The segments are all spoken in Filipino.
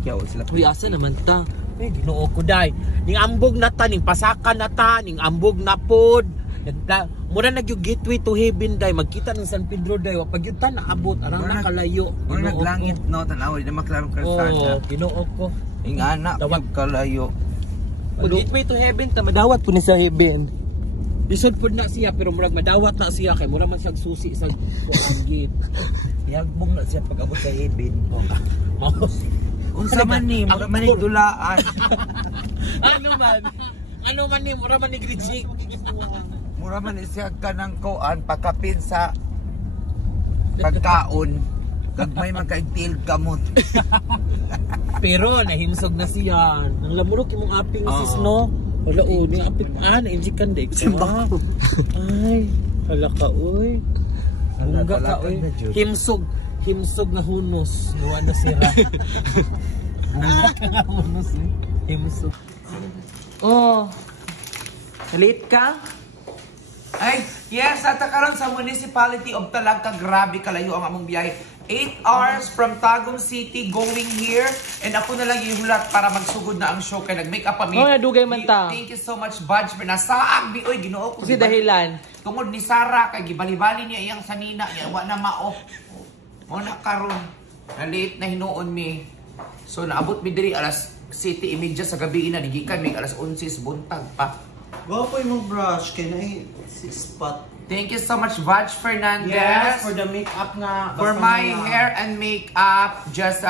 kaya sila. Uy, asa naman ta? Ginoo ko day. Ning ambog na ta, ning pasakan na ta, ning ambog na pod. Mura na yung gateway to heaven day. Magkita ng San Pedro day. Pag yun ta naabot, arang nakalayo. Mura naglangit no, tanaw, di na maklarong kalsada. Oo, ginoo ko. Ingana, Dawat kalayo. Pag gateway to heaven ta, madawat po ni sa heaven. Lisod po na siya, pero murag madawat na siya. Kaya mura man siyang susi sa gate. Ihagbong na siya pag abot sa heaven. Unsa man ni, mura man ni dulaan. Ano man ni, mura man ni Grijik. Mura man ni siya kanang kuan, pagkapin sa pagkaon. Gagmay magkaintil gamot. Pero nahimsog na siya. Nang lamurok imong aping sis no. Wala o, ni apit na-injikan dik. Ay, hala ka oy. Bungga ka oy. Himsog na hunos. Nuwa na sira. Bungga ka na hunos eh. Himsog. Oh. Late ka? Ay, yes, at karon sa municipality of Talaga, grabe kalayo ang among biyahe. 8 hours from Tagum City going here. And ako na lang ihulat para magsugod na ang show. Kaya nag-make up kami. Oh, nadugay man ta. Thank you so much, Budge. Nasaag, oy, ginoo ko. Kasi dahilan. Tungod ni Sarah, kay gibali-bali niya iyang sanina. Yawa na mao. O na karon. Na late na hinuon mi. So, naabot mi diri alas 7:30 sa gabi na. Nigikan mi alas 11 buntag pa. Wapo yung brush kay na 6 spot. Thank you so much, Vaj Fernandez. Yes, for the makeup nga. For my hair and makeup, just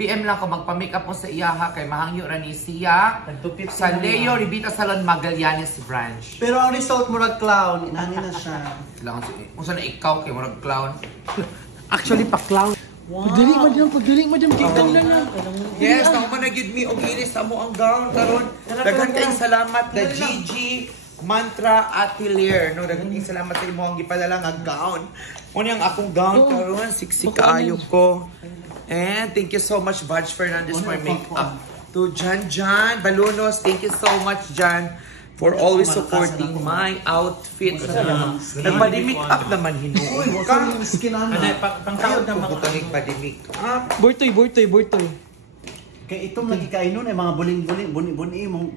PM lang ko magpa-makeup mo sa iyaha kay mahangyo ra ni siya sa Leo Revita Salon Magallanes branch. Pero ang result murag clown, inani na siya. Lang unsa na ikaw kay murag clown. Actually pa clown. Wow. Pagdali madam kita na. Yes, ako man nagid mi og inis sa mo ang gown karon. Daghan kayong salamat the Gigi Mantra Atelier. No, daghan kayong salamat sa imo ang gipadala nga gown. Unya ang akong gown karon, sexy kaayo ko. And thank you so much, Vaj Fernandez, for makeup. To Jan Balunos, thank you so much, Jan, for always supporting my outfit. Nagpa-make up naman hinuon ka. Pangkaod na mga pa-make up. Burtoy. Kay itong lagi kainon ay mga buling-buling, buni-buni mong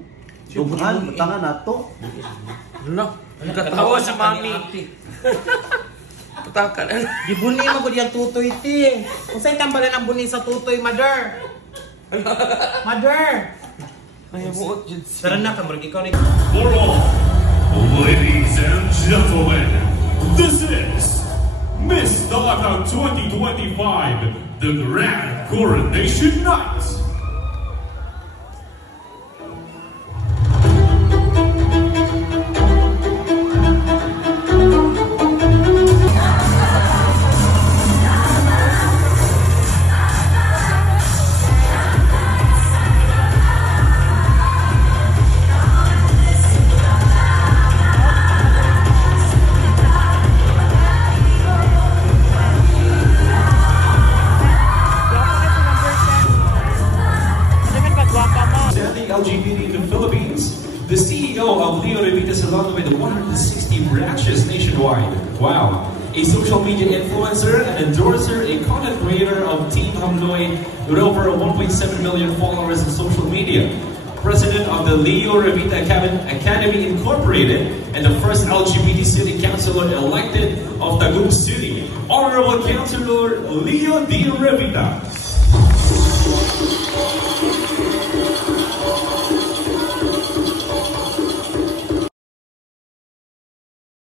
dughan, tangan nato. Katawa si Mami. Putaka na. Gibuni mo gud yang tutoy ti. Unsay tambalan ang buni sa tutoy, mother? Mother. Ay mo jud. Tara na ka murag ikaw ni. For all, ladies and gentlemen, this is Miss Talaga 2025, the Grand Coronation Night. LGBT in the Philippines, the CEO of Leo Revita Salon with 160 branches nationwide. Wow. A social media influencer, an endorser, a content creator of Team Hamloy with over 1.7 million followers on social media. President of the Leo Revita Academy Incorporated and the first LGBT City Councilor elected of Tagum City, Honorable Councilor Leo D. Revita.